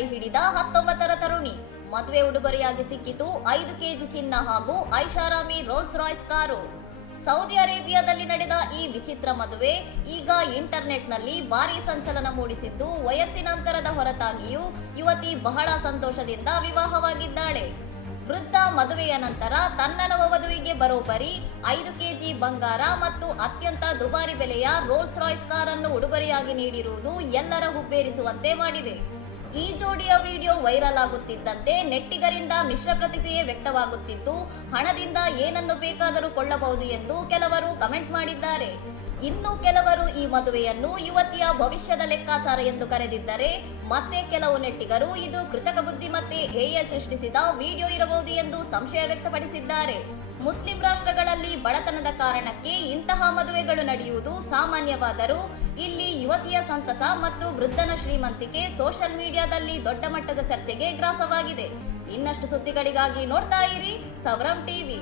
ಕೈ ಹಿಡಿದ 19ರ ತರುಣಿ. ಮದುವೆ ಉಡುಗೊರೆಯಾಗಿ ಸಿಕ್ಕಿತು 5 ಕೆಜಿ ಚಿನ್ನ ಹಾಗೂ ಐಷಾರಾಮಿ ರೋಲ್ಸ್ ರಾಯ್ಸ್ ಕಾರು. ಸೌದಿ ಅರೇಬಿಯಾದಲ್ಲಿ ನಡೆದ ಈ ವಿಚಿತ್ರ ಮದುವೆ ಈಗ ಇಂಟರ್ನೆಟ್ನಲ್ಲಿ ಭಾರೀ ಸಂಚಲನ ಮೂಡಿಸಿದ್ದು, ವಯಸ್ಸಿನ ಅಂತರದ ಹೊರತಾಗಿಯೂ ಯುವತಿ ಬಹಳ ಸಂತೋಷದಿಂದ ವಿವಾಹವಾಗಿದ್ದಾಳೆ. ವೃದ್ಧ ಮದುವೆಯ ನಂತರ ತನ್ನ ನವವಧುವಿಗೆ ಬರೋಬ್ಬರಿ 5 ಕೆಜಿ ಬಂಗಾರ ಮತ್ತು ಅತ್ಯಂತ ದುಬಾರಿ ಬೆಲೆಯ ರೋಲ್ಸ್ ರಾಯ್ಸ್ ಕಾರನ್ನು ಉಡುಗೊರೆಯಾಗಿ ನೀಡಿರುವುದು ಎಲ್ಲರ ಹುಬ್ಬೇರಿಸುವಂತೆ ಮಾಡಿದೆ. ಈ ಜೋಡಿಯ ವಿಡಿಯೋ ವೈರಲ್ ಆಗುತ್ತಿದ್ದಂತೆ ನೆಟ್ಟಿಗರಿಂದ ಮಿಶ್ರ ಪ್ರತಿಕ್ರಿಯೆ ವ್ಯಕ್ತವಾಗುತ್ತಿದ್ದು, ಹಣದಿಂದ ಏನನ್ನು ಬೇಕಾದರೂ ಕೊಳ್ಳಬಹುದು ಎಂದು ಕೆಲವರು ಕಮೆಂಟ್ ಮಾಡಿದ್ದಾರೆ. ಇನ್ನು ಕೆಲವರು ಈ ಮದುವೆಯನ್ನು ಯುವತಿಯ ಭವಿಷ್ಯದ ಲೆಕ್ಕಾಚಾರ ಎಂದು ಕರೆದಿದ್ದರೆ, ಮತ್ತೆ ಕೆಲವು ನೆಟ್ಟಿಗರು ಇದು ಕೃತಕ ಬುದ್ಧಿಮತ್ತೆ AI ಸೃಷ್ಟಿಸಿದ ವಿಡಿಯೋ ಇರಬಹುದು ಎಂದು ಸಂಶಯ ವ್ಯಕ್ತಪಡಿಸಿದ್ದಾರೆ. ಮುಸ್ಲಿಂ ರಾಷ್ಟ್ರಗಳಲ್ಲಿ ಬಡತನದ ಕಾರಣಕ್ಕೆ ಇಂತಹ ಮದುವೆಗಳು ನಡೆಯುವುದು ಸಾಮಾನ್ಯವಾದರೂ, ಇಲ್ಲಿ ಯುವತಿಯ ಸಂತಸ ಮತ್ತು ವೃದ್ಧನ ಶ್ರೀಮಂತಿಕೆ ಸೋಷಿಯಲ್ ಮೀಡಿಯಾದಲ್ಲಿ ದೊಡ್ಡ ಮಟ್ಟದ ಚರ್ಚೆಗೆ ಗ್ರಾಸವಾಗಿದೆ. ಇನ್ನಷ್ಟು ಸುದ್ದಿಗಳಿಗಾಗಿ ನೋಡ್ತಾ ಇರಿ ಸವರಂ ಟಿವಿ.